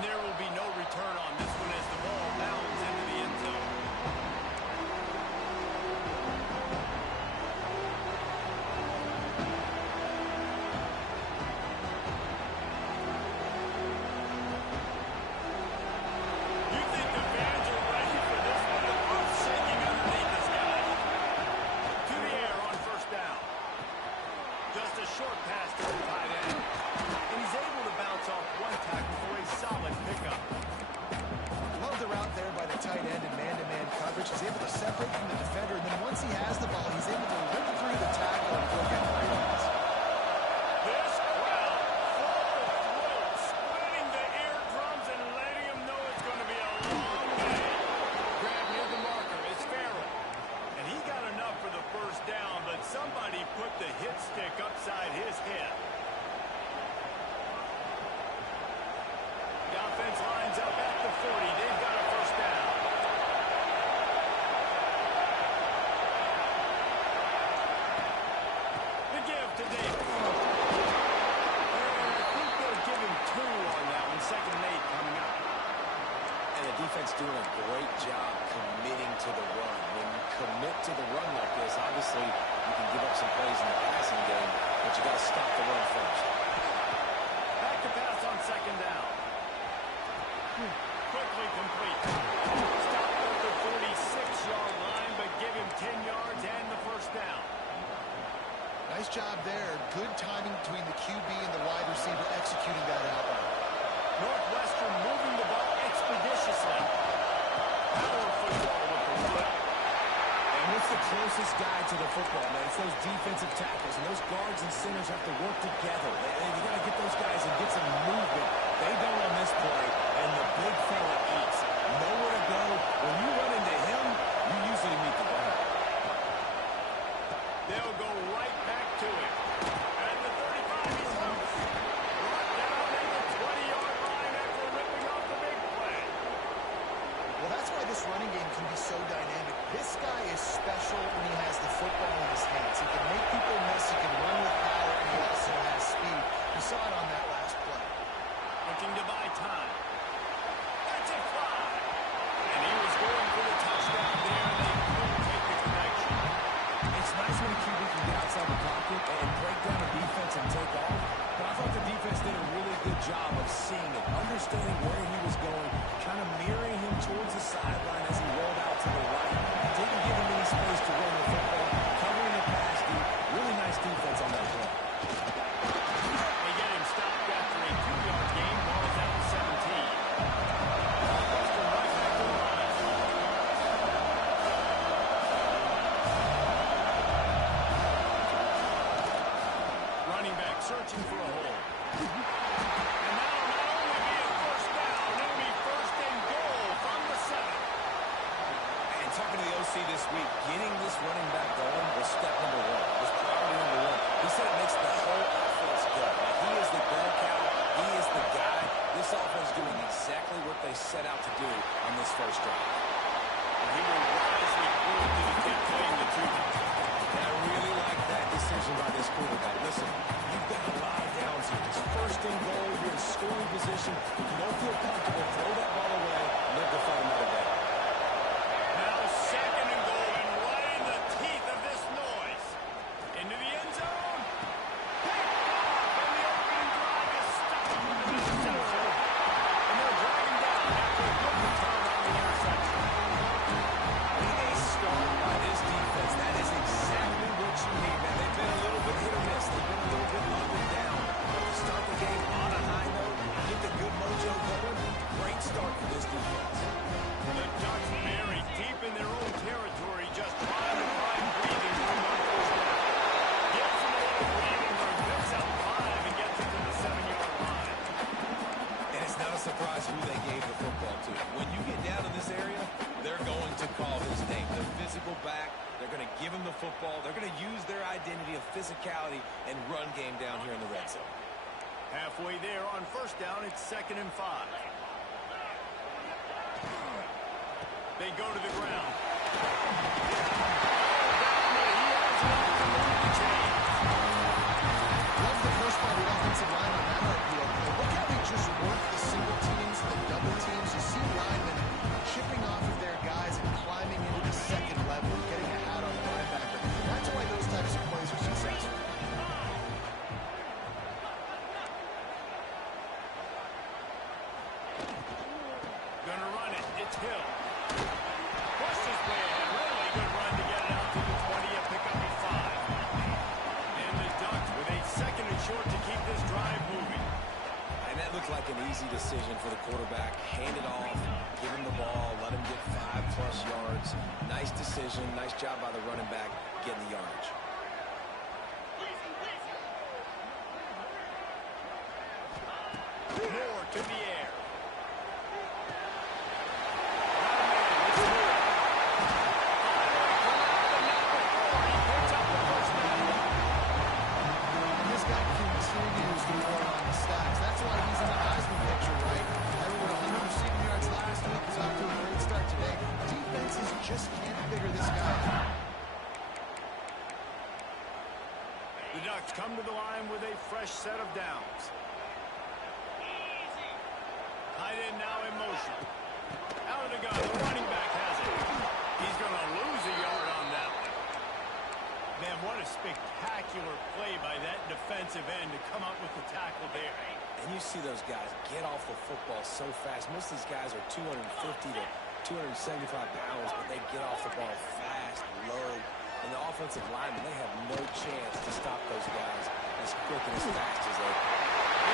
And there will be no return on this one as the ball bounds into the end zone. You think the fans are ready for this one? The roof's shaking underneath this guy. To the air on first down. Just a short pass to the tight end. And he's able to bounce off one tackle for a solid pickup. Love the route there by the tight end in man-to-man coverage. He's able to separate from the defender, and then once he has the ball, he's able to rip through the tackle and go get where he wants. This crowd full of throats, splitting the eardrums and letting him know it's going to be a long day. Grab near the marker is Farrell. And he got enough for the first down, but somebody put the hit stick upside his head. The offense lines up at the 40. They've got a first down. The give to Davis. And I think they'll give him 2 on that one. 2nd and 8 coming up. And the defense doing a great job committing to the run. When you commit to the run like this, obviously you can give up some plays in the passing game, but you got to stop the run first. Back to pass on 2nd down. Quickly complete. Stop at the 46-yard line, but give him 10 yards and the first down. Nice job there. Good timing between the QB and the wide receiver executing that outlet. Northwestern moving the ball expeditiously. Power football with the foot. And what's the closest guy to the football, man? It's those defensive tackles, and those guards and centers have to work together. You got to get those guys and get some movement. They don't on this play, and the big fella eats. Nowhere to go. When you run into him, you usually meet the ball. They'll go right back to him. At the 35, he's loose. Brought down at the 20-yard line after ripping off the big play. Well, that's why this running game can be so dynamic. This guy is special when he has the football in his hands. He can make people miss, he can run with power, and he also has speed. You saw it on that last play. Looking to buy time. That's a fly. And he was going for the touchdown there, and they couldn't take the connection. It's nice when a QB can get outside the pocket and break down a defense and take off. But I thought the defense did a really good job of seeing it, understanding where he was going, kind of mirroring him towards the sideline as he rolled out to the right. Didn't give him any space to run the football, covering the pass deep. Really nice defense on that play. They get him stopped after a 2-yard gain. Ball's out to 17. Northwestern right back to the line. Running back searching for a hole. And now not only be a first down, it'll be 1st and goal from the 7. And talking to the OC this week, getting this running back going was step number 1, was priority number 1. He said it makes the whole offense go. Like, he is the bell cow. He is the guy. This offense doing exactly what they set out to do on this first drive. And he will wisely prove to the kid playing the 2. And I really like that decision by this quarterback. Listen, you've got a lot of downs here. It's 1st and goal. You're in scoring position. If you don't feel comfortable, throw that ball away. Live to fight another day. Now 2nd and goal, and right in the teeth of this noise. Into the end zone. Picked off, and the opening drive is stopped with an interception. And they'll drag him down after a good return on the interception. What a start by this defense. That is exactly what you need, man. They've been a little bit hit or miss. They've been a little bit up and down. But to start the game on a high note, get the good mojo going, great start for this defense. The Ducks buried deep in their own territory, just trying to find breathing room on first down. Gets him a little breathing room, picks up 5, and gets it to the 7-yard line. And it's not a surprise who they gave the football to. When you get down in this area, they're going to call his name. The physical back, they're going to give him the football. They're going to use their identity of physicality and run game down here in the red zone. Halfway there on first down, it's 2nd and 5. They go to the ground. Love the push by the offensive line on that RPO. Look how he just worked the single teams, the hand it off, give him the ball, let him get 5+ yards. Nice decision, nice job by the running back getting the yardage. Moore to the air. This guy continues to pour on the stacks. That's why he's in the Heisman picture, right? Everyone 100 receiving yards last week is off to a great start today. Defenses just can't figure this guy out. The Ducks come to the line with a fresh set of downs. Tight end now in motion. Out of the gun, the running back has it. He's going to lose a yard on that one. Man, what a spectacular play by that defensive end to come up with the tackle there. And you see those guys get off the football so fast. Most of these guys are 250 to 275 pounds, but they get off the ball fast, low. And the offensive linemen, they have no chance to stop those guys as quick and as fast as they can.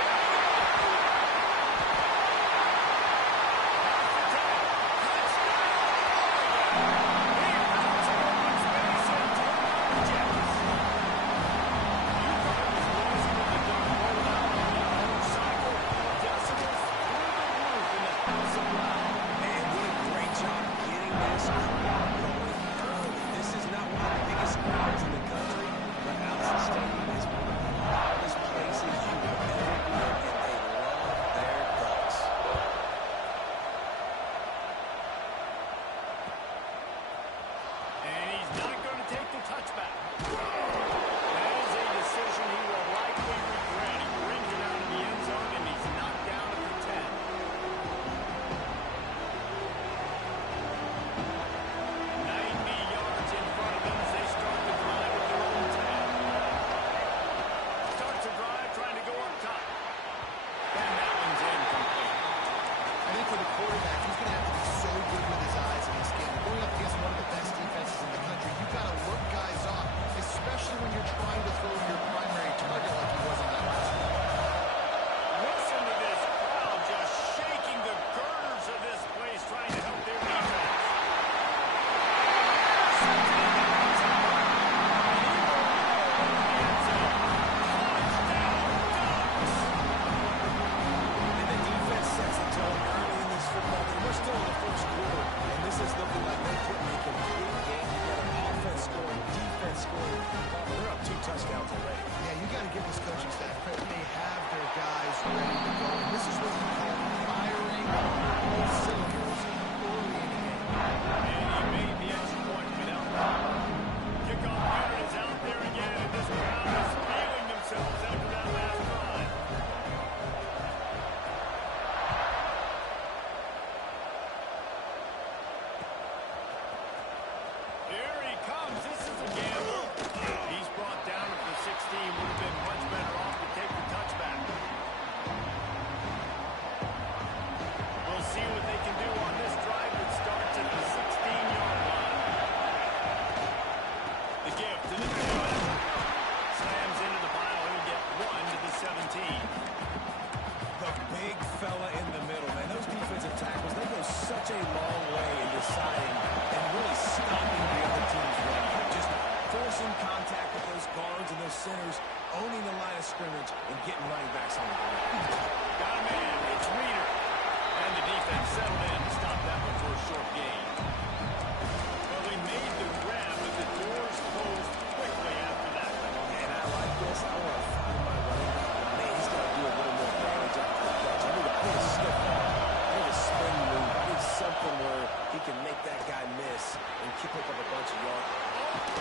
Centers owning the line of scrimmage and getting running backs on the ground. Got a man, it's Reader. And the defense settled in to stop that one for a short gain. Well, they made the grab, but the doors closed quickly after that. And I like this. I want to find my running back. Man, he's got to do a little more damage after the catch. I need a stiff arm. I need a spin move. I need something where he can make that guy miss and pick up a bunch of yards.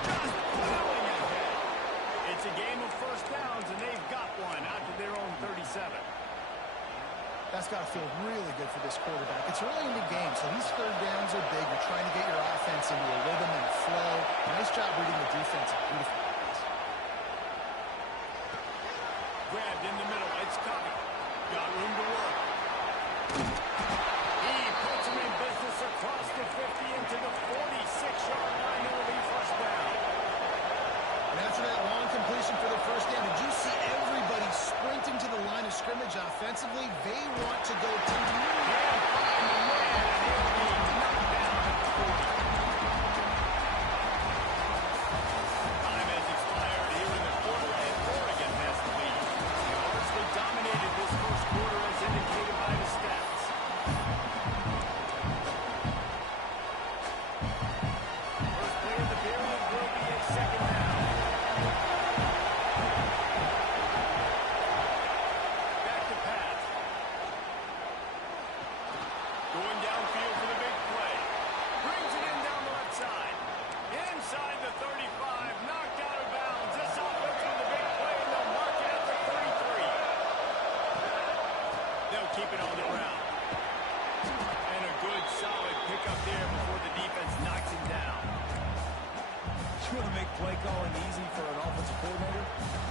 Just plowing ahead. It's a game of first downs, and they've got one out to their own 37. That's got to feel really good for this quarterback. It's early in the game, so these third downs are big. You're trying to get your offense into a rhythm and a flow. Nice job reading the defense. Beautiful plays. Grabbed in the middle. It's coming. Got room to work. He puts him in business across the 50 into the 46-yard line. It'll be first down. And after that long completion for the first down, did you see everybody sprinting to the line of scrimmage offensively? They want to go to the You want to make play calling easy for an offensive coordinator?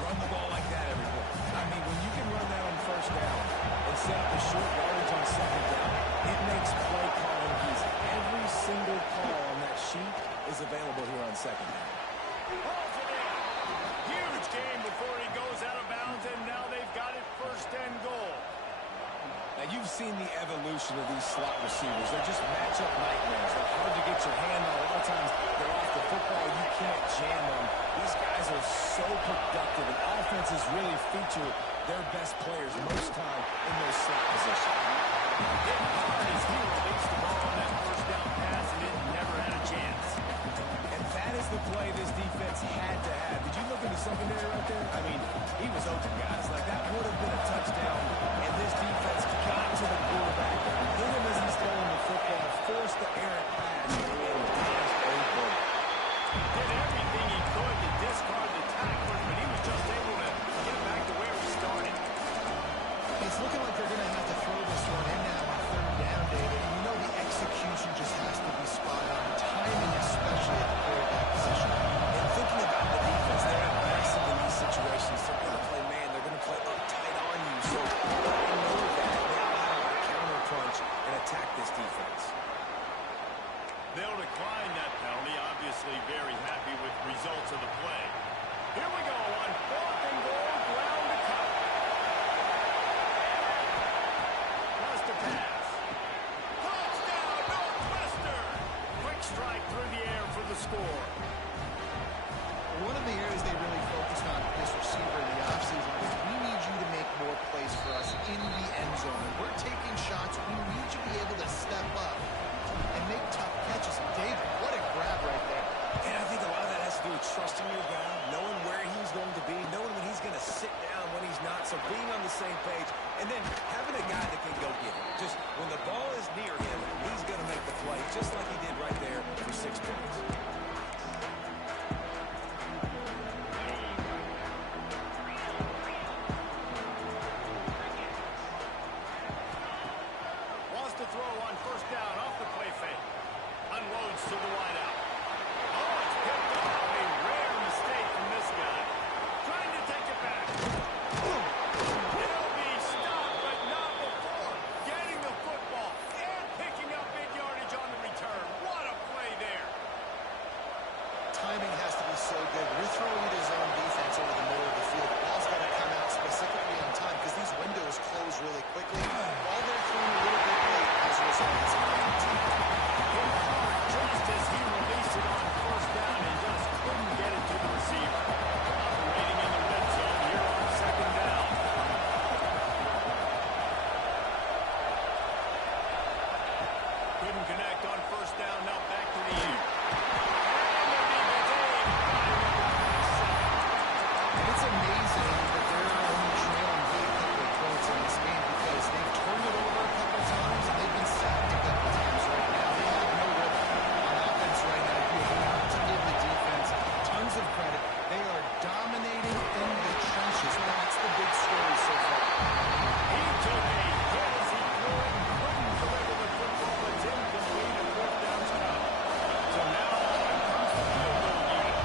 Run the ball like that every play. I mean, when you can run that on first down and set up a short yardage on second down, it makes play calling easy. Every single call on that sheet is available here on second down. Pulls it in. Huge game before he goes out of bounds, and now they've got it first and goal. Now, you've seen the evolution of these slot receivers. They're just matchup nightmares. They're hard to get your hand on. A lot of times, they're off the football. You can't jam them. These guys are so productive, and offenses really feature their best players most time in those slot positions. Hit hard as he released the ball on that first down pass, and it never had a chance. And that is the play this defense had to have. Did you look in the secondary right there? I mean, he was open, guys. Like, that would have been a touchdown, and this defense got to the quarterback, hit him as he's throwing the football, forced the errant pass, and dodged a bullet. Did everything he could to discard the tacklers, but he was just able to get back to where he started. It's looking like they're going to have to throw this one in now on third down, David. And you know the execution just has to be spot on. Timing, especially at the quarterback position. And thinking about the defense, they're aggressive in these situations. They're going to play man. They're going to play up tight on you. So they know that. They know how to counterpunch and attack this defense. They'll decline that penalty. Obviously very happy with results of the play. Here we go on fourth and goal, ground to cover. Wants to pass. Touchdown, Northwestern! Quick strike through the air for the score. One of the areas they really focused on with this receiver in the offseason was we need you to make more plays for us in the end zone. When we're taking shots, we need you to be able to step up and make tough catches. And David, what a grab right there. And I think a lot of that has to do with trusting your guy, knowing where he's going to be, knowing when he's going to sit down, when he's not, so being on the same page, and then having a guy that can go get it. Just when the ball is near him, he's going to make the play, just like he did right there for 6 points. Wants to throw on first down off the play fake. Unloads to the wideout. Oh, it's picked up. A rare mistake from this guy. Trying to take it back. He'll be stopped, but not before getting the football and picking up big yardage on the return. What a play there. Timing has to be so good. You're throwing it his own defense over the middle of the field. The ball's got to come out specifically on time because these windows close really quickly. While they're throwing a little bit late, as a result, it's a penalty. Just as he released it on first down and just couldn't get it to the receiver. Operating in the red zone here on second down. Couldn't connect on first down. Now back to the air. And it's amazing that they're only trailing by a couple of points in this game because they've turned it over a couple of times and they've been sacked a couple of times right now. They have no rhythm on offense right now. You have to give the defense tons of credit. They are dominating in the trenches. That's the big story so far. He took a hit as he threw it. Couldn't deliver the football. It's incomplete and fourth down stop. So now on comes the field goal unit.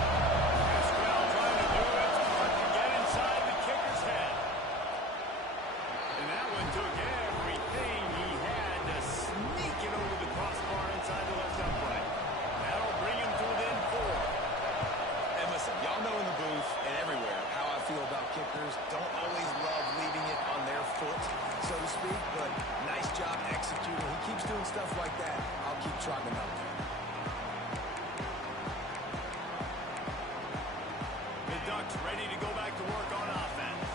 This crowd trying to do its part to get inside the kicker's head. And that one took everything he had to sneak it over the crossbar inside the left upright. That'll bring him to within 4. And listen, y'all know in the booth and everywhere how I feel about kickers. Don't always love leaving it on their foot, so to speak, but nice job executing. He keeps doing stuff like that. I'll keep trotting him out there. The Ducks ready to go back to work on offense.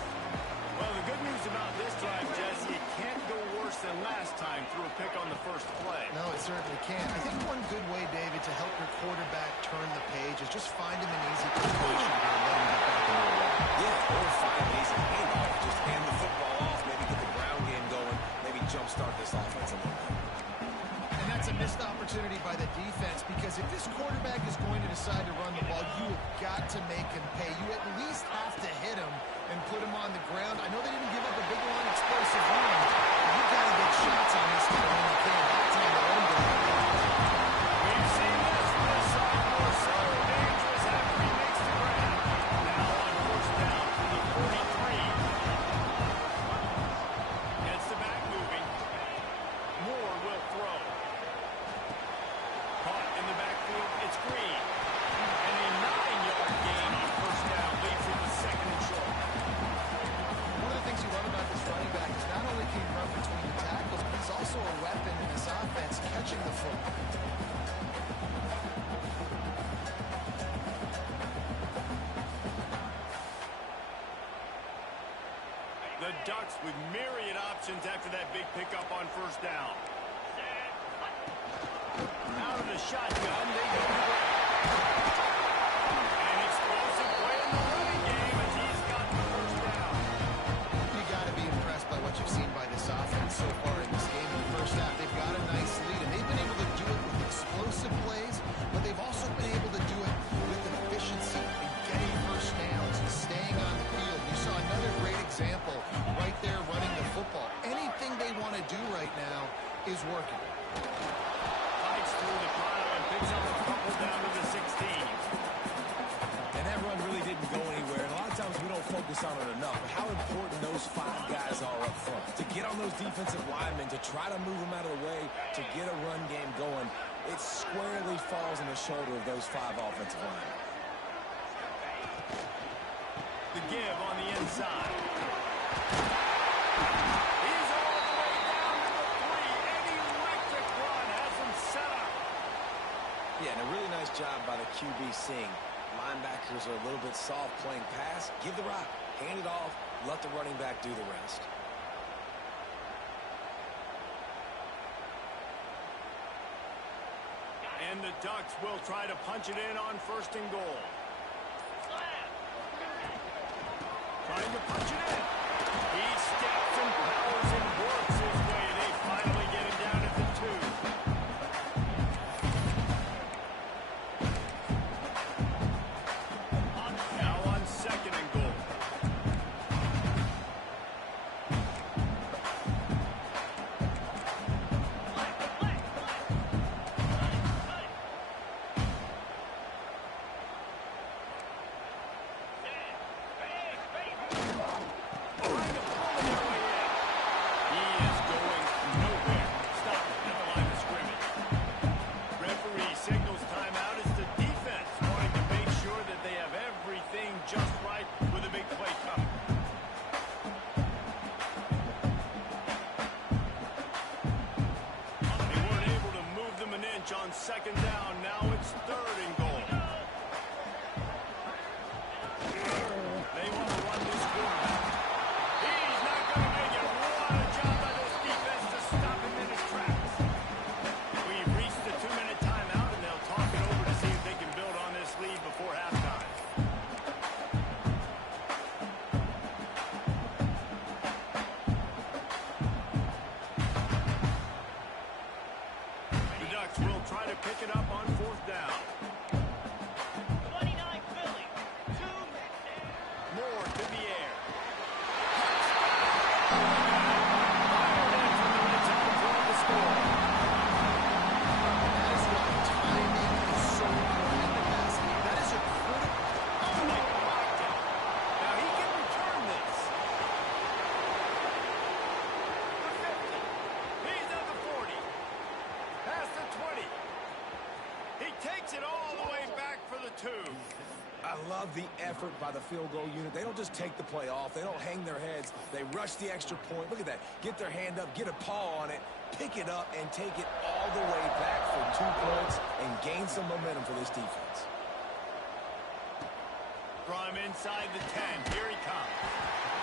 Well, the good news about this drive, Jesse, it can't go worse than last time through a pick on the first play. No, it certainly can. I think one good way, David, to help your quarterback turn the page is just find him an easy completion here and let him get back in the way. Yeah, or find an easy handoff. Just hand the football off, maybe get the ground game going, maybe jumpstart this offense a little bit. And that's a missed opportunity by the defense because if this quarterback is going to decide to run the ball, you have got to make him pay. You at least have to hit him and put him on the ground. I know they didn't give up a big long explosive run, but you've got to get shots on this guy when you can. That's how you let him go. We've seen this sophomore so dangerous after Ducks with myriad options after that big pickup on first down. Out of the shotgun, they go to the an explosive play in the running game as he's got the first down. You got to be impressed by what you've seen by this offense so far in this game. In the first half, they've got a nice lead, and they've been able to do it with explosive plays, but they've also been able to do it with efficiency and getting first downs and staying on the field. You saw another great example right there running the football. Anything they want to do right now is working. Fights through the pile and picks up a couple down to the 16. And that run really didn't go anywhere. And a lot of times we don't focus on it enough. But how important those 5 guys are up front. To get on those defensive linemen, to try to move them out of the way, to get a run game going, it squarely falls on the shoulder of those 5 offensive linemen. The give on the inside. He's all the way down to the 3. An electric run has him set up. Yeah, and a really nice job by the QB seeing linebackers are a little bit soft playing pass. Give the rock, hand it off, let the running back do the rest. And the Ducks will try to punch it in on first and goal. Trying to punch it in. He steps and powers and works his way. They finally get him down at the 2. Now on second and goal. On second down, now it's third and goal. They want to run this quarterback. He's not going to make it. What a job by this defense to stop him in his tracks. We've reached the 2-minute timeout, and they'll talk it over to see if they can build on this lead before halftime. Will try to pick it up on fourth down. 29 Philly. 2 Moore to the air. Fired in from the red zone for the score. That is why timing is so important in the pass game. That is a critical... Oh, they blocked it. Now he can return this. He's at the 40. Past the 20. He takes it all the way back for the 2. I love the effort by the field goal unit. They don't just take the play off. They don't hang their heads. They rush the extra point. Look at that. Get their hand up, get a paw on it, pick it up, and take it all the way back for 2 points and gain some momentum for this defense. From inside the 10. Here he comes.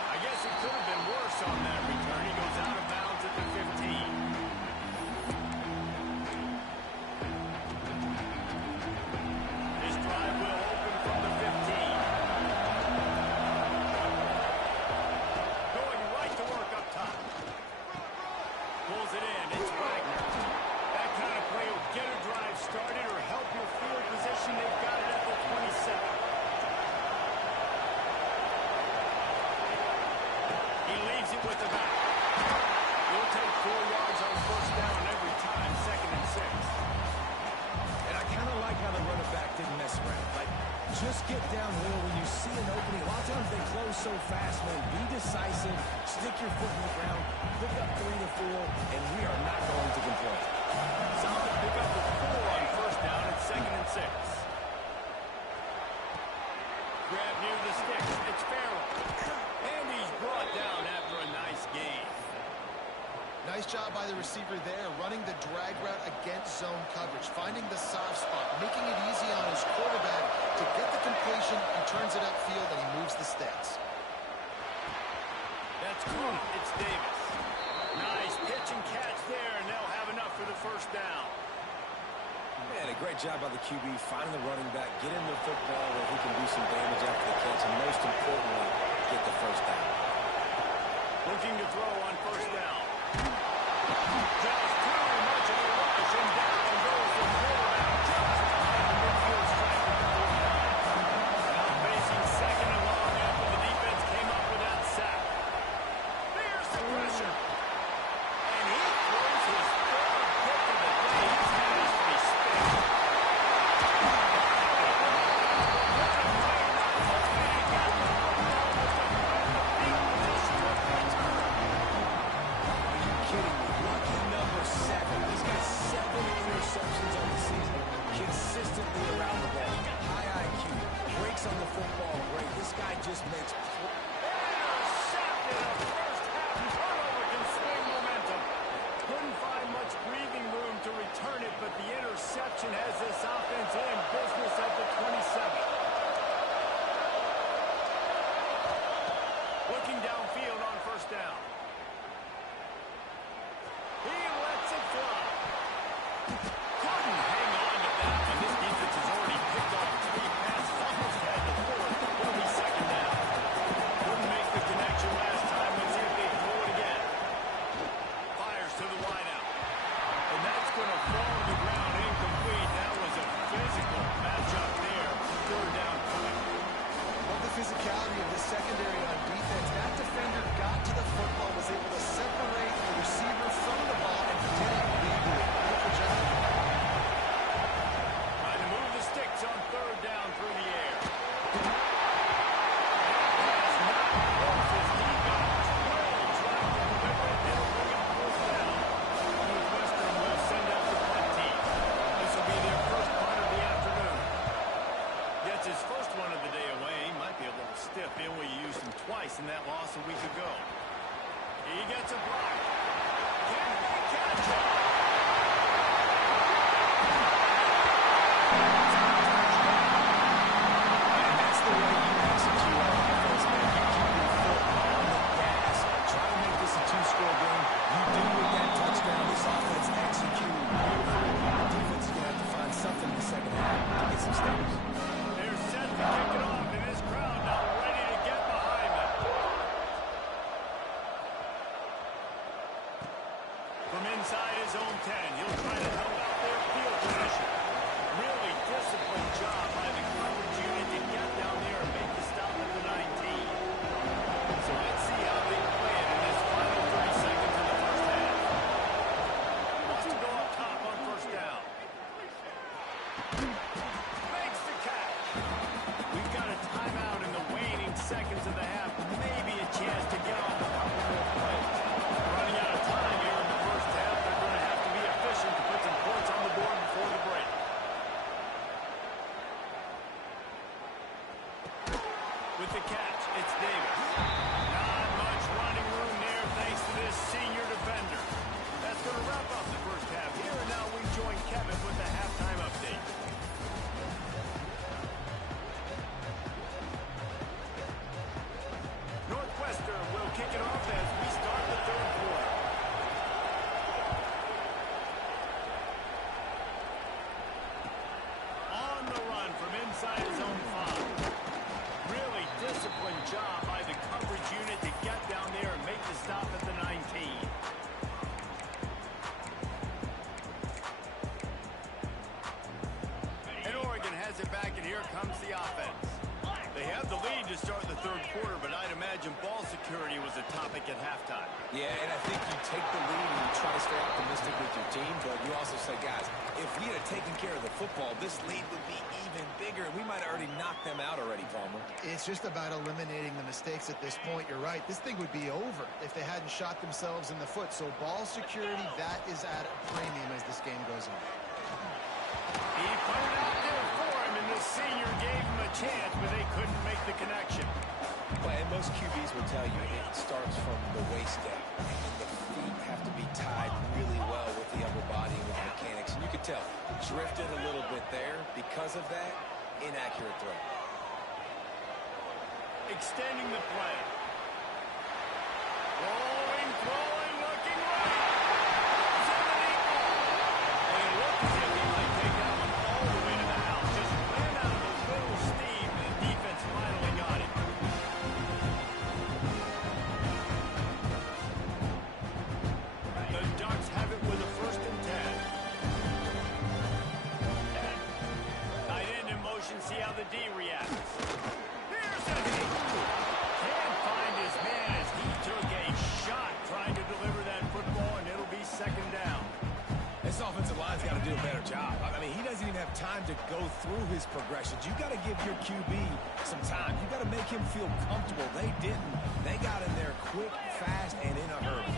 I guess it could have been worse on that return. He goes out of bounds at the 15. Drive will open from the 15. Going right to work up top. Pulls it in. It's Wagner. That kind of play will get a drive started or help your field position. They've got it at the 27. He leaves it with the back. He'll take 4 yards on first down every time. Second and 6. And I kind of like how the running back didn't mess around. Like, just get downhill when you see an opening. A lot of times they close so fast, man. Be decisive, stick your foot in the ground, pick up 3 to 4, and we are not going to complain. Solid pick up with 4 on first down at second and 6. Grab near the sticks. It's Farrell. And he's brought down after a nice gain. Nice job by the receiver there, running the drag route against zone coverage, finding the soft spot, making it easy on his quarterback to get the completion. He turns it upfield, and he moves the sticks. That's caught. It's Davis. Nice pitch and catch there, and they'll have enough for the first down. Man, a great job by the QB finding the running back, get him the football where he can do some damage after the catch, and most importantly, get the first down. Looking to throw on first down. Just too much of a rush, and down goes the quarterback just behind the midfield stripe at the 49. Now facing second and long after the defense came up with that sack. There's the pressure. And he throws his third pick of the day. This guy has to be special. Consistently around the ball. High IQ. Breaks on the football great. This guy just makes... Intercepted. A first half turnover can swing momentum. Couldn't find much breathing room to return it, but the interception has this offense in business at the 27. Looking downfield on first down. He lets it fly. Couldn't hang on to that one. This defense has already picked off 3 passes. Almost had the 4th. It'll be second down. Couldn't make the connection last time. Let's see if they throw it again. Fires to the wideout. And that's going to fall to the ground incomplete. That was a physical matchup there. Third down coming. Love the physicality of the secondary on defense. That defender got to the football, was able to separate the receiver from the ball, and did it legally. Beautiful job. Trying to move the sticks on third down through the air. Northwestern will send out the punt team. This will be their first punt of the afternoon. Gets his first one of the day away. He might be a little stiff. They only used him twice in that loss a week ago. He gets a block. Can they catch it? And that's the way you execute on offense, man. You keep your foot on the gas. Try to make this a 2-score game. You do with that touchdown. This offense executed beautifully. The defense is going to have to find something in the second half to get some stops. They're set to kick it off, and this crowd now ready to get behind them. From inside his own 10, he'll try to help out their field position. Really disciplined job by the coverage unit to get down there and make the stop at the 19. So let's see how they play it in this final 30 seconds of the first half. Wants to go up top on first down. Makes the catch. We've got a timeout in the waning seconds of the half. Maybe a chance to get off a couple more plays. Running out of time here in the first half. They're going to have to be efficient to put some points on the board before the break. With the catch, it's Davis. Not much running room there thanks to this senior defender. That's going to wrap up the first half here, and now we join Kevin with the halftime update. Northwestern will kick it off as we start the third quarter. On the run from inside his own 5. Really disciplined job by the coverage unit to get down there and make the stop at the 19. And Oregon has it back, and here comes the offense. They have the lead to start the third quarter, but I'd imagine ball security was a topic at halftime. Yeah, and I think you take the lead and you try to stay optimistic with your team, but you also say, guys, if we had taken care of the football, this lead would be even bigger. We might have already knocked them out already, Palmer. It's just about eliminating the mistakes at this point. You're right. This thing would be over if they hadn't shot themselves in the foot. So ball security, that is at a premium as this game goes on. He put it out there for him, and the senior gave him a chance, but they couldn't make the connection. Well, and most QBs will tell you it starts from the waist down, and the feet have to be tied really well with the upper body and with the mechanics. And you could tell, drifted a little bit there. Because of that, inaccurate throw. Extending the play. Throwing, looking right. Throws in the deep ball. And it looked as if he might take that one all the way to the house. Just ran out of a little steam, and the defense finally got it. The Ducks have it with a 1st and 10. Tight end in motion, see how the D reacts. Here's a hit. Can't find his man as he took a shot trying to deliver that football, and it'll be 2nd down. This offensive line's got to do a better job. I mean, he doesn't even have time to go through his progressions. You got to give your QB some time. You got to make him feel comfortable. They didn't. They got in there quick, fast, and in a hurry.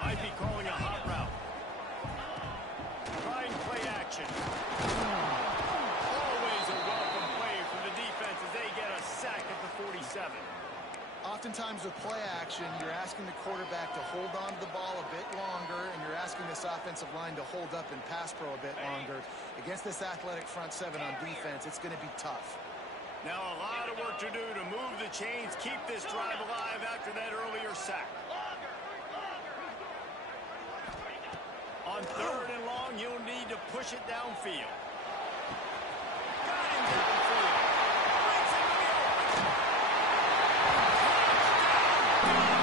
Might be calling a hot route. Trying play action. Always a welcome play for the defense as they get a sack at the 47. Oftentimes with play action, you're asking the quarterback to hold on to the ball a bit longer, and you're asking this offensive line to hold up in pass pro a bit longer. Against this athletic front 7 on defense, it's going to be tough. Now a lot of work to do to move the chains, keep this drive alive after that earlier sack. On 3rd and long, you'll need to push it downfield. Got him downfield. Brings him to the open.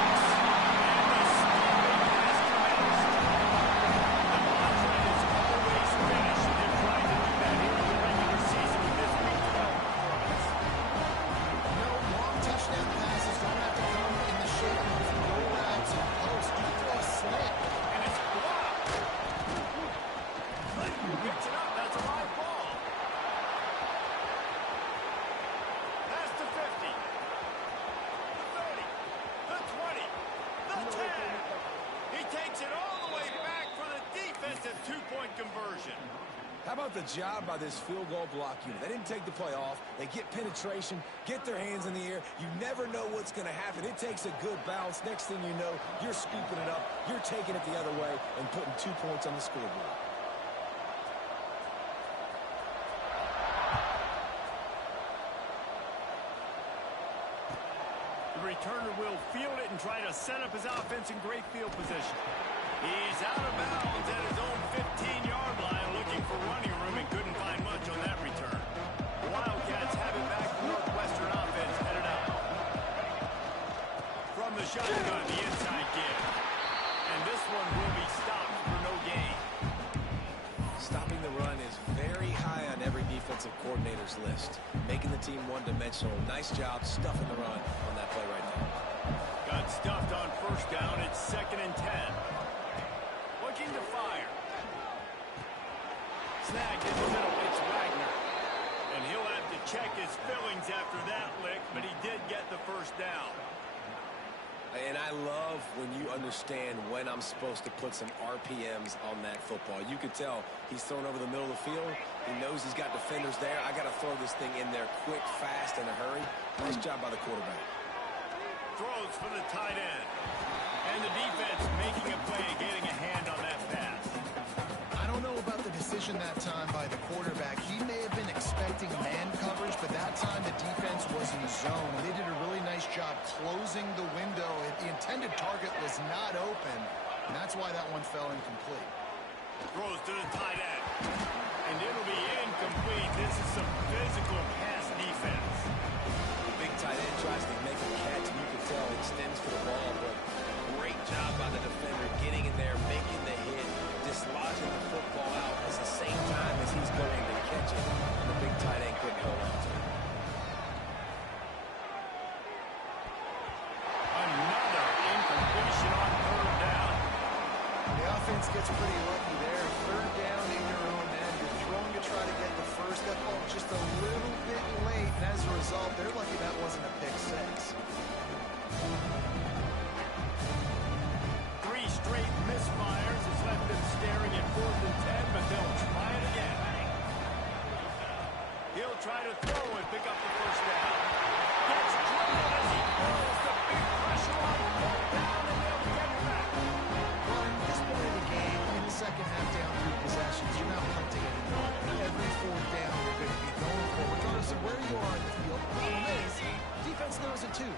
And the stopping has commenced. The mantra is always finish, and they're trying to do that here in the regular season with this Week 12 performance. No, long touchdown passes don't have to come in the shape of go routes and post. You throw a slant. And it's blocked. Clinton picks it up. That's a live ball. That's the 50. The 30. The 20. The 10. He takes it all the way back for the defensive 2-point conversion. How about the job by this field goal block unit? They didn't take the play off. They get penetration, get their hands in the air. You never know what's going to happen. It takes a good bounce. Next thing you know, you're scooping it up. You're taking it the other way and putting 2 points on the scoreboard. The returner will field it and try to set up his offense in great field position. He's out of bounds at his own 15-yard line looking for running room and couldn't find much on that return. The Wildcats have it back. Northwestern offense headed out. From the shotgun, the inside give. And this one will be stopped for no gain. Stopping the run is very high on every defensive coordinator's list. Making the team one-dimensional. Nice job stuffing the run on that play right there. Got stuffed on 1st down. It's 2nd and 10. Looking to fire. Snagged in the middle. It's Wagner. And he'll have to check his fillings after that lick, but he did get the 1st down. And I love when you understand when I'm supposed to put some RPMs on that football. You could tell he's thrown over the middle of the field. He knows he's got defenders there. I got to throw this thing in there quick, fast, in a hurry. Nice job by the quarterback. Throws for the tight end. And the defense making a play, getting a hand on that pass. I don't know about the decision that time by the quarterback. He may have been expecting man coverage, but that time the defense was in zone. They did a really nice job closing the window. The intended target was not open, and that's why that one fell incomplete. Throws to the tight end. And it'll be incomplete. This is some physical pass defense. The big tight end tries to make a catch, and you can tell he extends for the ball, but great job by the defender getting in there, making the hit, dislodging the football out at the same time as he's going to catch it, and the big tight end couldn't hold on to it. Another incompletion on 3rd down. The offense gets pretty lucky there. 3rd down in your own end. You're throwing to try to get the first. That ball just a little bit late, and as a result, they're lucky that wasn't a pick 6. 3 straight misfires has left them staring at 4th and 10, but they'll try it again. He'll try to throw and pick up the 1st down. Gets drilled as he throws the big pressure on 4th down, and they'll get it back. Well, at this point of the game, in the second half down 3 possessions, you're not punting anymore. Every 4th down you're going to be going for, regardless of where you are in the field.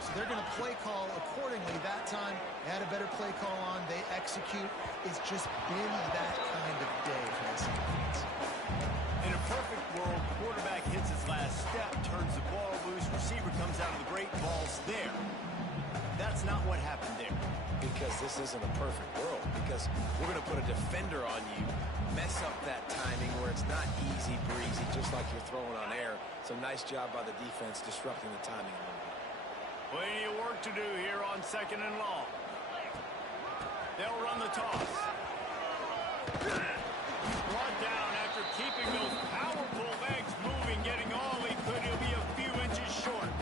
So they're going to play call accordingly. That time, they had a better play call on. They execute. It's just been that kind of day for this offense. In a perfect world, quarterback hits his last step, turns the ball loose, receiver comes out of the great balls there. That's not what happened there. Because this isn't a perfect world. Because we're going to put a defender on you, mess up that timing where it's not easy breezy, just like you're throwing on air. So nice job by the defense disrupting the timing a little bit. Plenty of work to do here on 2nd and long. They'll run the toss. Brought down after keeping those powerful legs moving, getting all he could. He'll be a few inches short.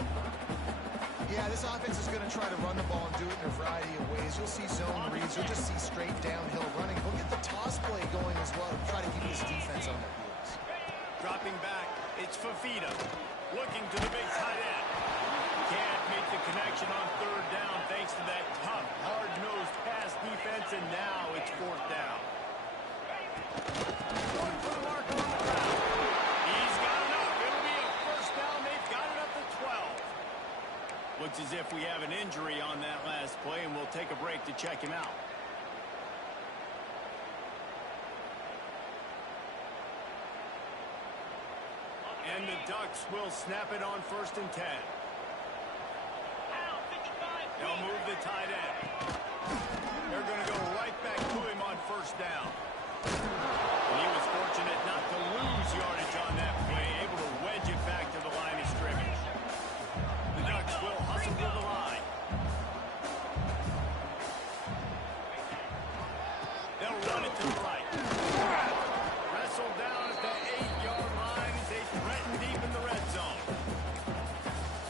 Yeah, this offense is going to try to run the ball and do it in a variety of ways. You'll see zone reads. You'll just see straight downhill running. We'll get the toss play going as well to try to keep this defense on their heels. Dropping back, it's Fafita. Looking to the big tight end. Can't make the connection on 3rd down thanks to that tough, hard-nosed pass defense, and now it's 4th down. Going for the marker on the ground. He's got enough. It'll be a 1st down. They've got it up to 12. Looks as if we have an injury on that last play, and we'll take a break to check him out. And the Ducks will snap it on 1st and 10. They'll move the tight end. They're going to go right back to him on 1st down. And he was fortunate not to lose yardage on that play, able to wedge it back to the line of scrimmage. The Ducks will hustle to the line. They'll run it to the right. Wrestled down at the 8-yard line as they threaten deep in the red zone.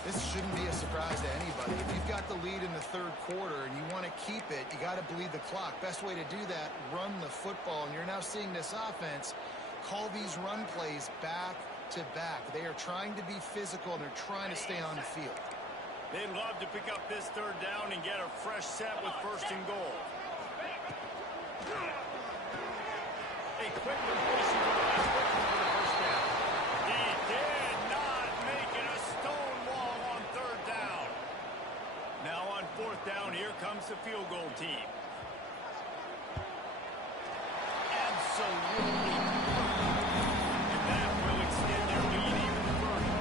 This shouldn't be a surprise to anybody. If you've got the lead in the 3rd quarter and you want to keep it, you got to bleed the clock. Best way to do that, run the football. And you're now seeing this offense call these run plays back to back. They are trying to be physical, and they're trying to stay on the field. They'd love to pick up this 3rd down and get a fresh set with 1st and goal. A quick completion to the left foot for the 1st down. He did not make it a stone wall on 3rd down. Now on 4th down, here comes the field goal team. Absolutely. And that will extend their lead even further.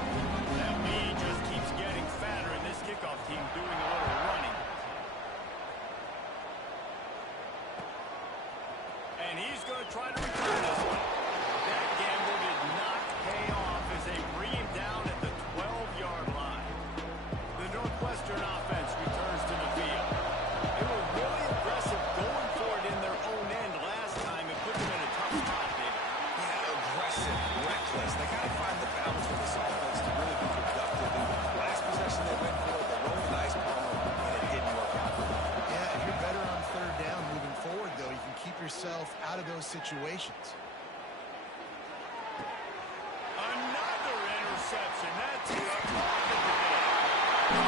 That lead just keeps getting fatter, and this kickoff team doing a little running. And he's going to try to return this one. That gamble did not pay off as they bring him down at the 12-yard line. The Northwestern offense returns to the field. They were really aggressive going for it in their own end last time and put them in a tough spot, David. Yeah, aggressive, reckless. They got to find the balance with this offense to really be productive. And last possession they went for it, they rolled the dice palm, and it didn't work out. Yeah, if you're better on 3rd down moving forward, though, you can keep yourself out of those situations. Another interception. That's his 12th of the day. The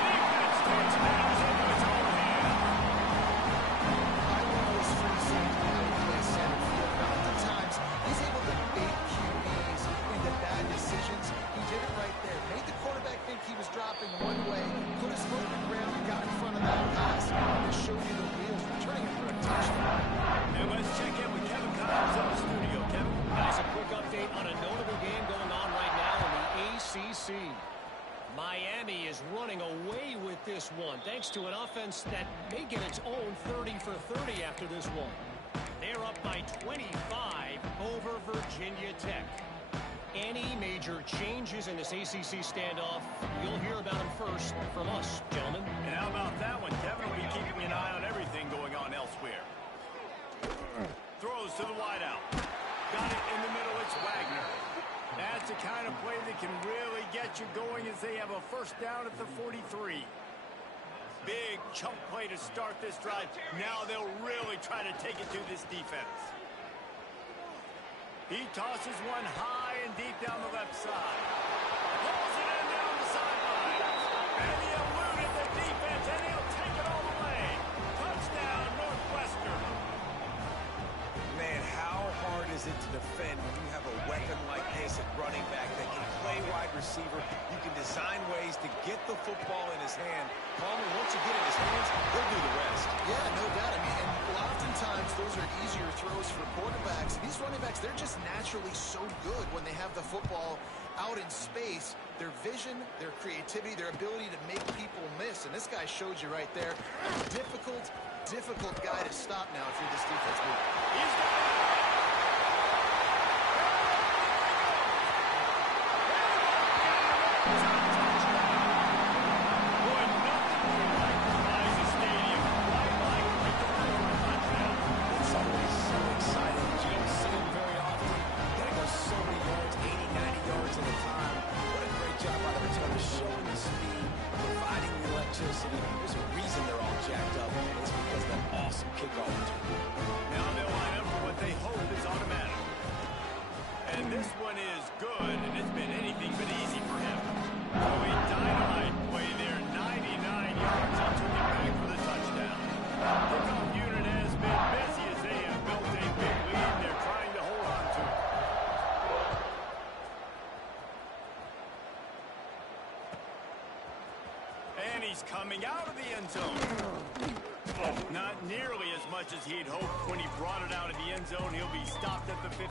defense takes matters into its own hands. I love this free safety how he plays center field. And oftentimes, he's able to bait QBs into bad decisions. He did it right there. Made the quarterback think he was dropping one way, put his foot in the ground, and got in front of that pass, and just showed you the wheels, returning it for a touchdown. And let's check in with Kevin Collins in the studio. Kevin? Guys, a quick update on a notable game going on right now in the ACC. Miami is running away with this one, thanks to an offense that may get its own 30 for 30 after this one. They're up by 25 over Virginia Tech. Any major changes in this ACC standoff, you'll hear about them first from us, gentlemen. And how about that one? Kevin will be keeping an eye on everything going on elsewhere. Throws to the wideout. Got it in the middle. It's Wagner. That's the kind of play that can really get you going as they have a 1st down at the 43. Big chunk play to start this drive. Now they'll really try to take it to this defense. He tosses one high and deep down the left side. Pulls it in down the sideline. And he eluded the defense, and he'll take it all the way. Touchdown, Northwestern. Man, how hard is it to defend when you have a weapon like this at running back that can play wide receiver? You can design ways to get the football in his hand. Palmer, once you get it in his hands, he'll do the rest. Yeah, no doubt. I mean, and oftentimes those are easier throws for quarterbacks. These running backs, they're just naturally so good when they have the football out in space. Their vision, their creativity, their ability to make people miss. And this guy showed you right there. Difficult guy to stop now if you're this defense move. He's got it. Boy, nothing electrifies a stadium quite like return for a touchdown. It's always so exciting. You don't see him very often. You gotta go so many yards, 80, 90 yards at a time. What a great job by the returner, showing the speed, providing the electricity. There's a reason they're all jacked up. It's because of that awesome kickoff return. Now they'll line up for what they hope is automatic. And this one is good, and it's been anything but easy for him. So a dynamite play there, 99 yards. He took it back for the touchdown. Kickoff unit has been busy as they have built a big lead. They're trying to hold on to it. And he's coming out of the end zone. Not nearly as much as he'd hoped when he brought it out of the end zone. He'll be stopped at the 15.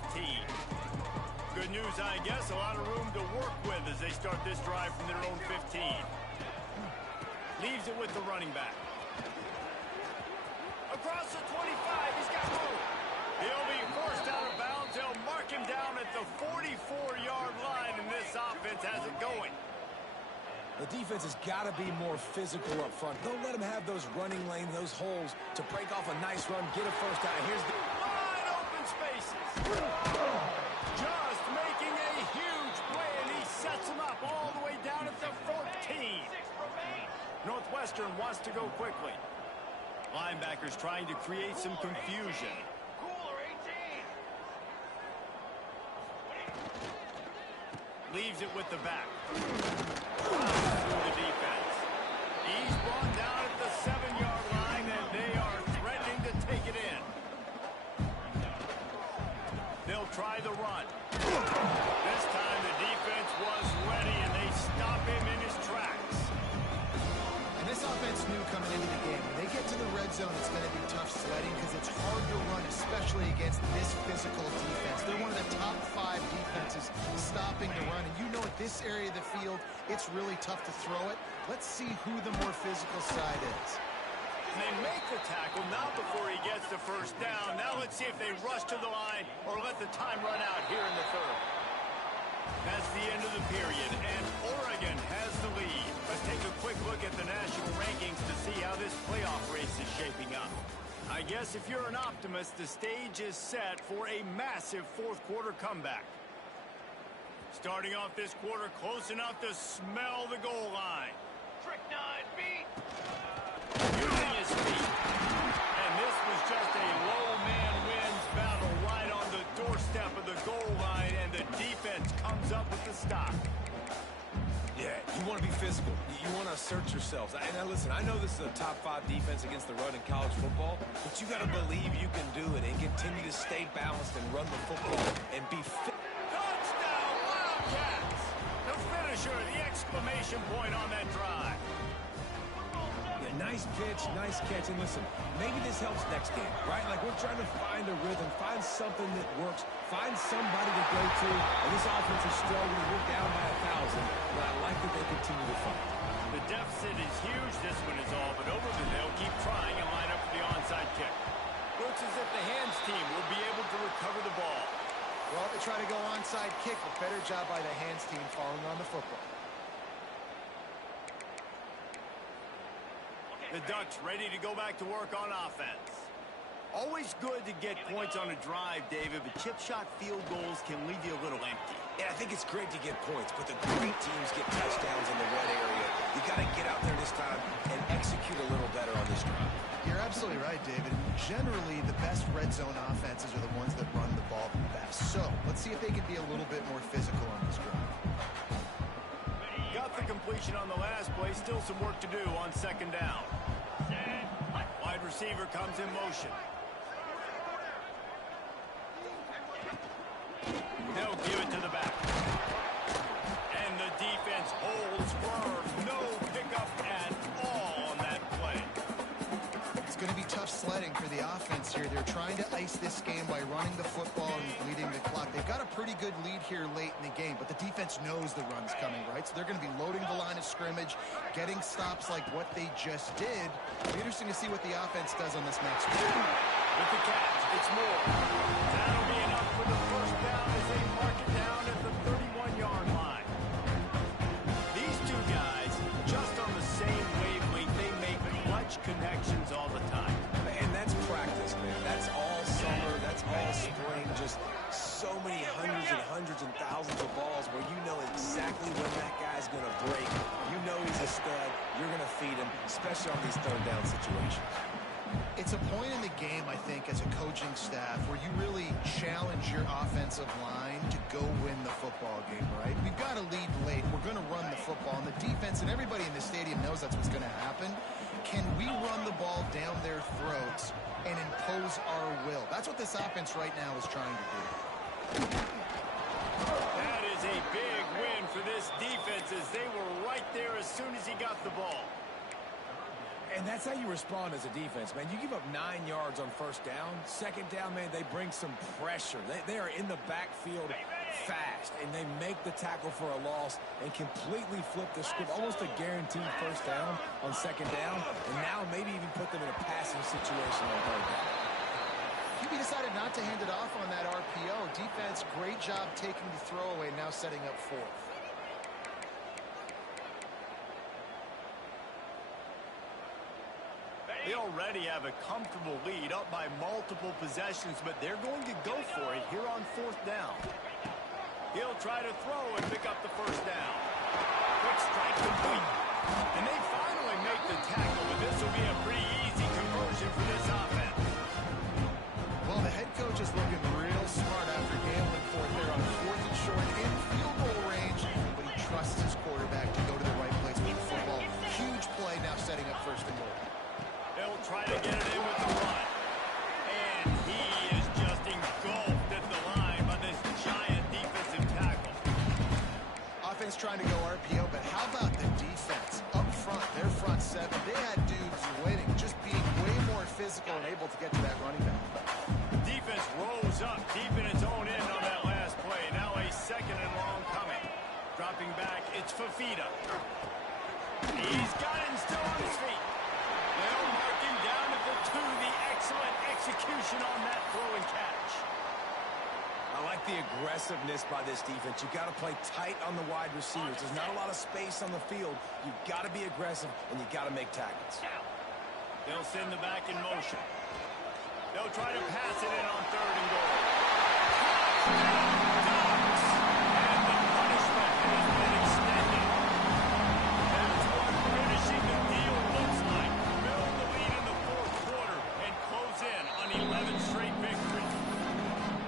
Good news, I guess. A lot of room to work with as they start this drive from their own 15. Leaves it with the running back. Across the 25, he's got room. He'll be forced out of bounds. They'll mark him down at the 44-yard line, and this offense has it going. The defense has got to be more physical up front. Don't let them have those running lanes, those holes to break off a nice run, get a first down. Here's the Wide open spaces. Just making a huge play, and he sets him up all the way down at the 14. Northwestern wants to go quickly. Linebackers trying to create some confusion. Leaves it with the back. Through the defense. He's brought down at the 7-yard line, and they are threatening to take it in. They'll try the run. This time the defense was ready, and they stop him in his tracks. And this offense knew coming into the game, when they get to the red zone, it's going to be tough sledding because it's hard to run, especially against this physical defense. They're one of the top 5 defenses stopping the run. And you know at this area of the field, it's really tough to throw it. Let's see who the more physical side is. They make the tackle, not before he gets the first down. Now let's see if they rush to the line or let the time run out here in the third. That's the end of the period, and Oregon has the lead. Let's take a quick look at the national rankings to see how this playoff race is shaping up. I guess if you're an optimist, the stage is set for a massive fourth-quarter comeback. Starting off this quarter close enough to smell the goal line. Strychnine beat. Using his feet. And this was just a low man wins battle right on the doorstep of the goal line, and the defense comes up with the stop. Yeah, you want to be physical. You want to assert yourselves. And listen, I know this is a top 5 defense against the run in college football, but you got to believe you can do it and continue to stay balanced and run the football and be fit. Touchdown, Wildcats! The finisher, the exclamation point on that drive. Yeah, nice pitch, nice catch. And listen, maybe this helps next game, right? Like we're trying to find a rhythm, find something that works, find somebody to go to. And this offense is struggling. We're down by 1,000, but I like that they continue to fight. The deficit is huge. This one is all but over. Then they'll keep trying and line up for the onside kick. Looks as if the hands team will be able to recover the ball. Well, they try to go onside kick, but better job by the hands team falling on the football. The Ducks ready to go back to work on offense. Always good to get points on a drive, David, but chip shot field goals can leave you a little empty. Yeah, I think it's great to get points, but the great teams get touchdowns in the red area. You got to get out there this time and execute a little better on this drive. You're absolutely right, David. Generally, the best red zone offenses are the ones that run the ball the best. So, let's see if they can be a little bit more physical on this drive. Got the completion on the last play. Still some work to do on second down. Wide receiver comes in motion. They'll give it to the back. And the defense holds holds firm. No pickup at all on that play. It's going to be tough sledding for the offense here. They're trying to ice this game by running the football and bleeding the clock. They've got a pretty good lead here late in the game, but the defense knows the run's coming, right? So they're going to be loading the line of scrimmage, getting stops like what they just did. It'll be interesting to see what the offense does on this next one. With the catch, it's more. That'll be enough for the first down as they mark it down at the 31-yard line. These two guys, just on the same wavelength, they make clutch connections all the time. And that's practice, man. That's all summer. That's all spring. Just so many hundreds and thousands of balls where you know exactly when that guy's going to break. You know he's a stud. You're going to feed him, especially on these third down situations. It's a point in the game, I think, as a coaching staff where you really challenge your offensive line to go win the football game, right? We've got to lead late. We're going to run the football. And the defense and everybody in the stadium knows that's what's going to happen. Can we run the ball down their throats and impose our will? That's what this offense right now is trying to do. That is a big win for this defense as they were right there as soon as he got the ball. And that's how you respond as a defense, man. You give up 9 yards on first down. Second down, man, they bring some pressure. They are in the backfield fast, and they make the tackle for a loss and completely flip the script. Almost a guaranteed first down on second down, and now maybe even put them in a passing situation on third down. QB decided not to hand it off on that RPO. Defense, great job taking the throwaway, now setting up fourth. They already have a comfortable lead up by multiple possessions, but they're going to go for it here on fourth down. He'll try to throw and pick up the first down. Quick strike complete. And they finally make the tackle, but this will be a pretty easy conversion for this offense. Well, the head coach is looking real smart after gambling for it there on fourth and short in field goal range, but he trusts his quarterback to go to the right place with the football. Huge play now setting up first and goal. They'll try to get it in with the run. And he is just engulfed at the line by this giant defensive tackle. Offense trying to go RPO, but how about the defense? Up front, their front seven, they had dudes waiting, just being way more physical and able to get to that running back. Defense rose up deep in its own end on that last play. Now a second and long coming. Dropping back, it's Fafita. He's got it and still on his feet. They'll mark him down at the 2. The excellent execution on that throw and catch. I like the aggressiveness by this defense. You've got to play tight on the wide receivers. There's not a lot of space on the field. You've got to be aggressive, and you've got to make tackles. They'll send the back in motion. They'll try to pass it in on third and goal. Ducks! And the punishment has been extended. That's what finishing the deal looks like. Build the lead in the fourth quarter and close in on 11 straight victories.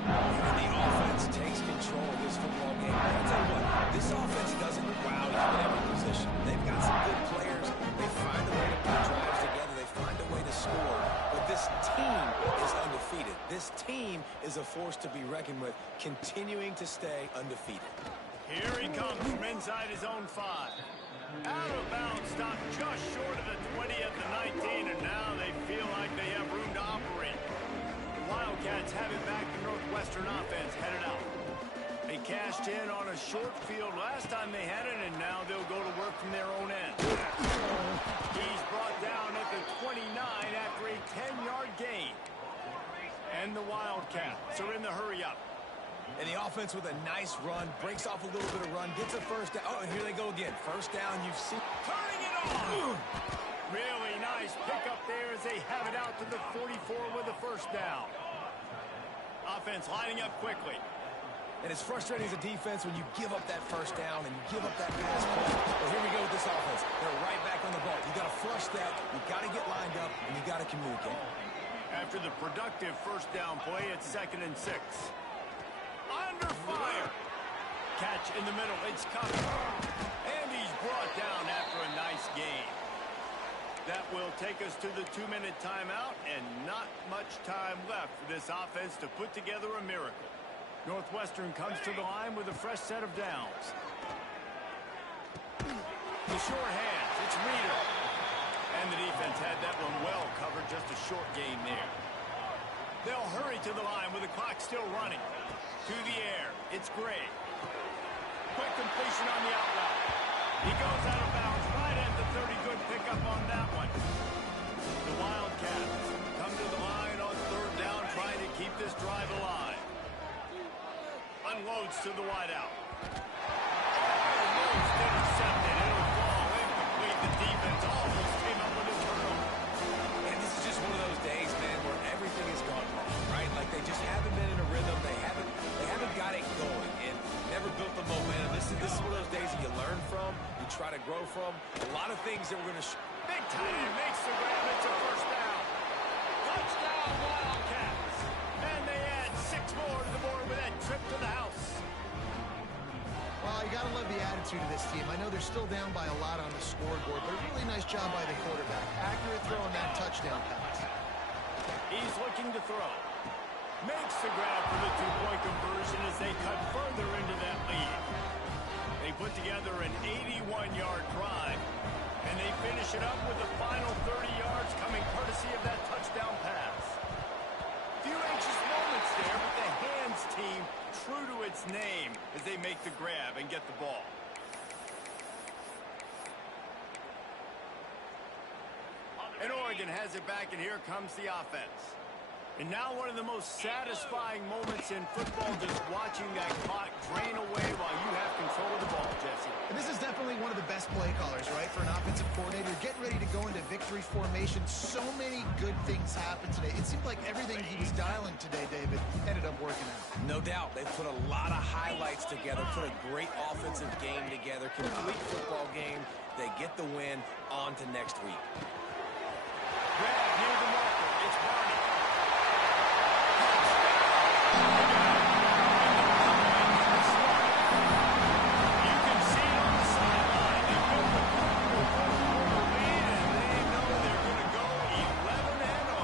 And the offense takes control of this football game. I'll tell you what, this offense doesn't wow you in every position. They've got some good players. They find a way to put drives together. They find a way to score. But this team is undefeated. This team is a force to be reckoned with, continuing to stay undefeated. Here he comes from inside his own 5. Out of bounds, stopped just short of the 20 at the 19, and now they feel like they have room to operate. The Wildcats have it back. The Northwestern offense headed out. They cashed in on a short field last time they had it, and now they'll go to work from their own end. He's brought down at the 29 after a 10-yard gain. And the Wildcats are in the hurry-up. And the offense with a nice run, breaks off a little bit of run, gets a first down. Oh, and here they go again. First down, you've seen. Turning it on! Really nice pickup there as they have it out to the 44 with a first down. Offense lining up quickly. And it's frustrating as a defense when you give up that first down and you give up that pass play. But here we go with this offense. They're right back on the ball. You got to flush that. You got to get lined up, and you got to communicate. After the productive first down play, it's 2nd and 6. Under fire. Catch in the middle. It's coming. And he's brought down after a nice gain. That will take us to the 2-minute timeout, and not much time left for this offense to put together a miracle. Northwestern comes to the line with a fresh set of downs. the sure hands. It's Reader. And the defense had that one well covered. Just a short gain there. They'll hurry to the line with the clock still running. To the air. It's Gray. Quick completion on the out route. He goes out of bounds right at the 30. Good pickup on that one. The Wildcats come to the line on third down, trying to keep this drive alive. Unloads to the wideout. Almost intercepted. It'll fall incomplete. The defense almost came up with a turnover. And this is just one of those days, man, where everything has gone wrong, right? Like they just haven't been in a rhythm. They haven't got it going and never built the momentum. This is one of those days that you learn from, you try to grow from. A lot of things that we're going to Big tight end makes the grab. It's a first down. Touchdown, Wildcats. And they add 6 more to the board with that trip to the house. Well, you got to love the attitude of this team. I know they're still down by a lot on the scoreboard, but a really nice job by the quarterback. Accurate throw on that touchdown pass. He's looking to throw. Makes the grab for the 2-point conversion as they cut further into that lead. They put together an 81-yard drive, and they finish it up with the final 30 yards coming courtesy of that touchdown pass. Few anxious moments there, but the hands team true to its name as they make the grab and get the ball. And Oregon has it back, and here comes the offense. And now one of the most satisfying moments in football, just watching that clock drain away while you have control of the ball, Jesse. And this is definitely one of the best play callers, right, for an offensive coordinator. Getting ready to go into victory formation. So many good things happened today. It seemed like everything he was dialing today, David, ended up working out. No doubt. They put a lot of highlights together, put a great offensive game together, complete football game. They get the win. On to next week. Grab near the marker. It's Barney. You can see it on the sideline. They built a comfortable fourth-quarter lead, and they know they're going to go 11-0.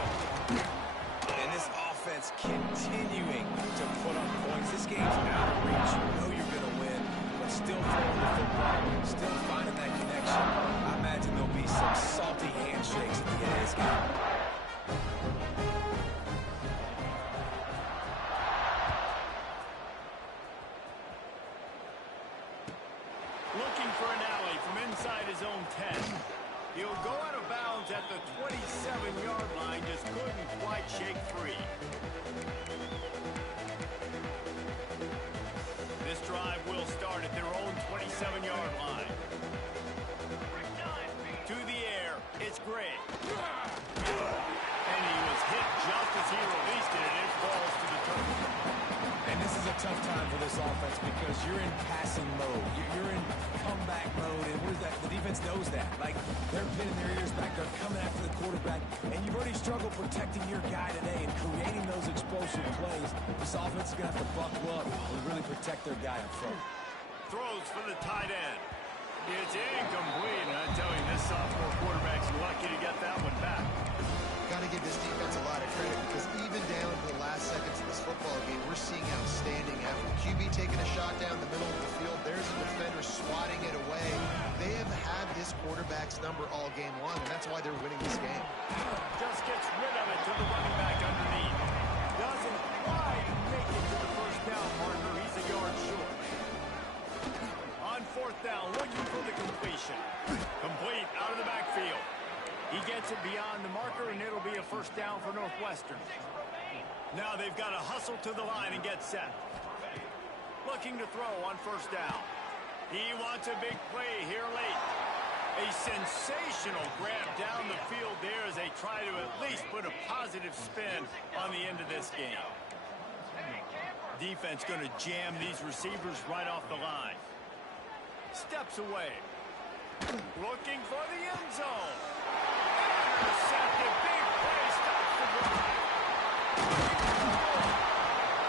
And this offense continuing to put up points. This game's out of reach. You know you're going to win, but still throwing the football, still finding that connection. I imagine there'll be some salty handshakes at the end of this game. Looking for an alley from inside his own 10. He'll go out of bounds at the 27-yard line. Just couldn't quite shake free. This drive will start at their own 27-yard line. To the air, it's Gray. And he was hit just as he released it, and it falls to the turf. And this is a tough time for this offense because you're in passing mode. You're in comeback mode, and the defense knows that. Like, they're pinning their ears back. They're coming after the quarterback, and you've already struggled protecting your guy today and creating those explosive plays. This offense is going to have to buckle up and really protect their guy up front. Throws for the tight end. It's incomplete, and I tell you, this sophomore quarterback's lucky to get that one back. Got to give this defense a lot of credit because even down to the last seconds of this football game, we're seeing outstanding effort. QB taking a shot down the middle of the field. There's a defender swatting it away. They have had this quarterback's number all game long, and that's why they're winning this game. Just gets rid of it to the running back underneath. Doesn't quite make it to the first down, partner. He's a yard short. On fourth down, looking for the completion. Complete out of the backfield. He gets it beyond the marker, and it'll be a first down for Northwestern. Now they've got to hustle to the line and get set. Looking to throw on first down. He wants a big play here late. A sensational grab down the field there as they try to at least put a positive spin on the end of this game. Defense going to jam these receivers right off the line. Steps away. Looking for the end zone. Intercepted. Big play. Stops the drive.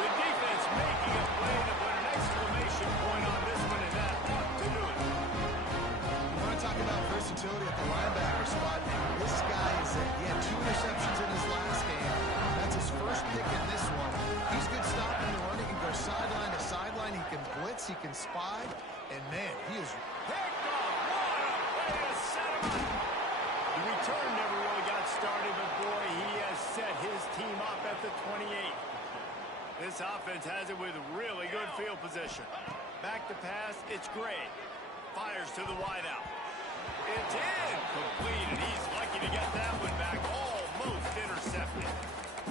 The defense making a play to put an exclamation point on this one, and that ought to do it. You want to talk about versatility at the linebacker spot. This guy he had 2 interceptions in his last game. That's his first pick in this one. He's good stopping the run. He can go sideline to sideline. He can blitz. He can spy. And, man, he is... Picked off. What a possession. Back to pass, it's great. Fires to the wideout. It's in. Complete, and he's lucky to get that one back. Almost intercepted.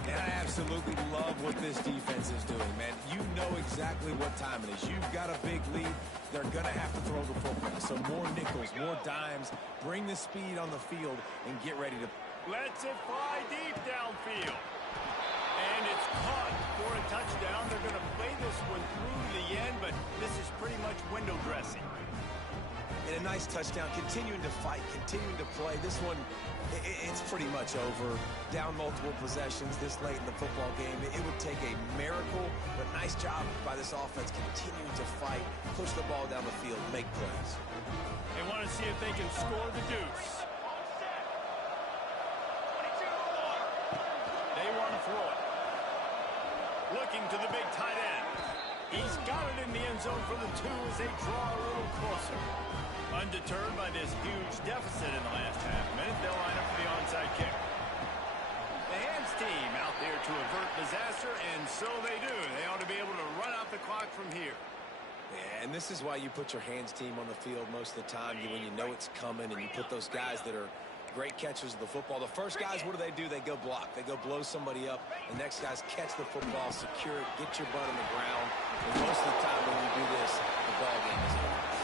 And I absolutely love what this defense is doing, man. You know exactly what time it is. You've got a big lead. They're going to have to throw the football. So more nickels, more dimes. Bring the speed on the field and get ready to... Lets it fly deep downfield. And it's caught for a touchdown. They're going to play this one through to the end, but this is pretty much window dressing. And a nice touchdown, continuing to fight, continuing to play. This one, it's pretty much over. Down multiple possessions this late in the football game. It would take a miracle, but nice job by this offense continuing to fight, push the ball down the field, make plays. They want to see if they can score the deuce. They want to throw it. Looking to the big tight end. He's got it in the end zone for the 2 as they draw a little closer. Undeterred by this huge deficit in the last half-minute, they'll line up for the onside kick. The hands team out there to avert disaster, and so they do. They ought to be able to run out the clock from here. Yeah, and this is why you put your hands team on the field most of the time when you know it's coming, and you put those guys that are great catchers of the football. The first guys, what do? They go block. They go blow somebody up. The next guys catch the football, secure it, get your butt on the ground. And most of the time when you do this, the ball game is over.